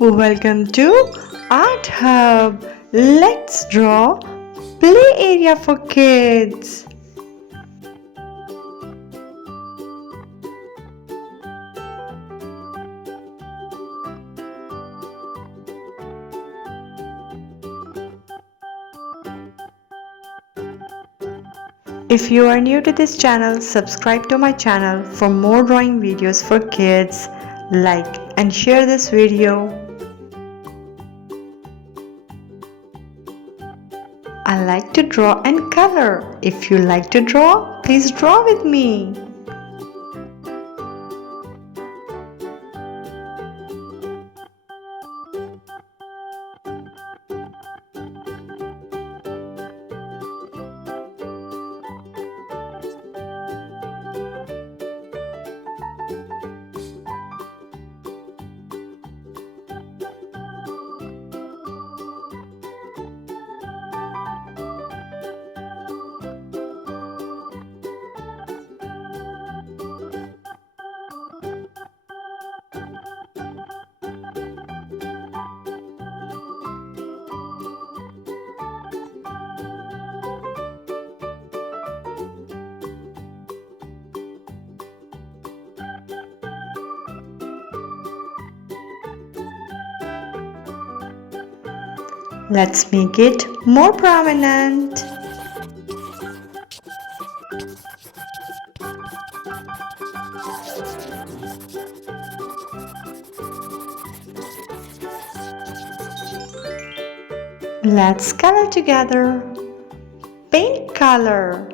Welcome to Art Hub. Let's draw play area for kids. If you are new to this channel, subscribe to my channel for more drawing videos for kids. Like and share this video. I like to draw and color. If you like to draw, please draw with me. Let's make it more prominent. Let's color together. Pink color.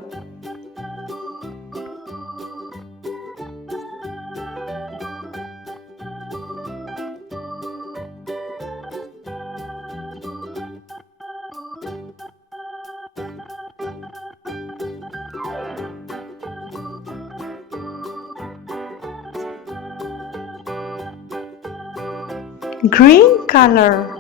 Green color.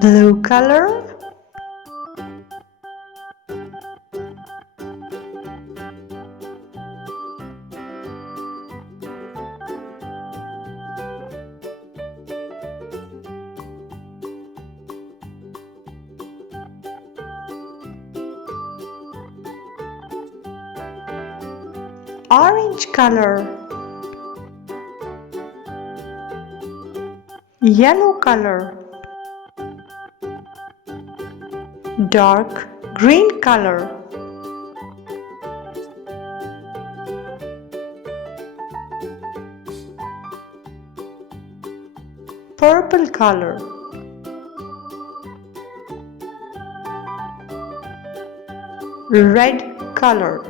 Blue color. Orange color. Yellow color. Dark green color. Purple color. Red color.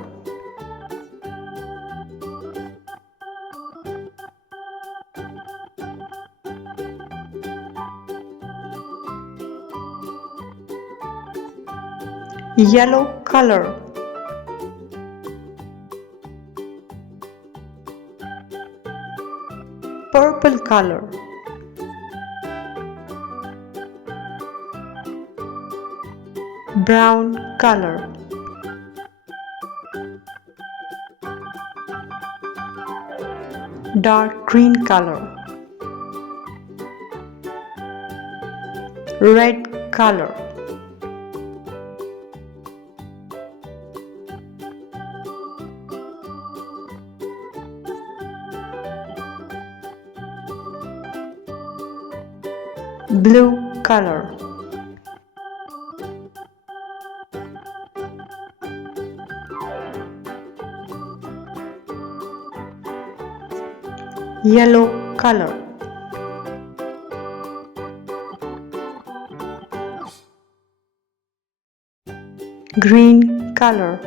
Yellow color. Purple color. Brown color. Dark green color. Red color. Blue color. Yellow color. Green color.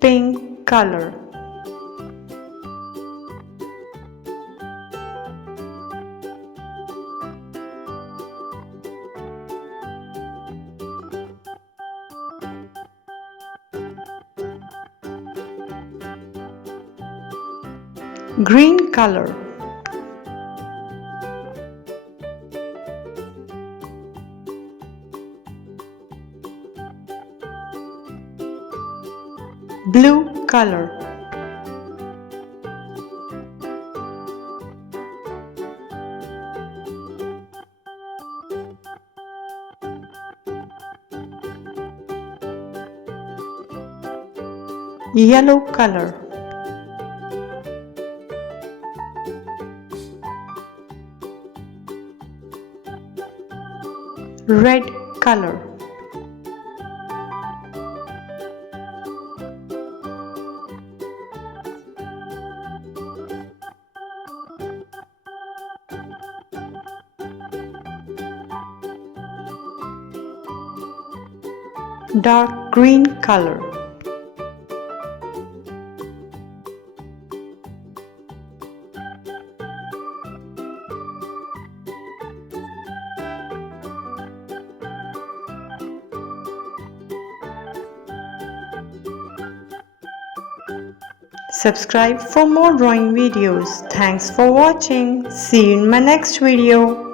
Pink color. green color, blue color, yellow color, red color, dark green color, subscribe for more drawing videos. Thanks for watching. See you in my next video.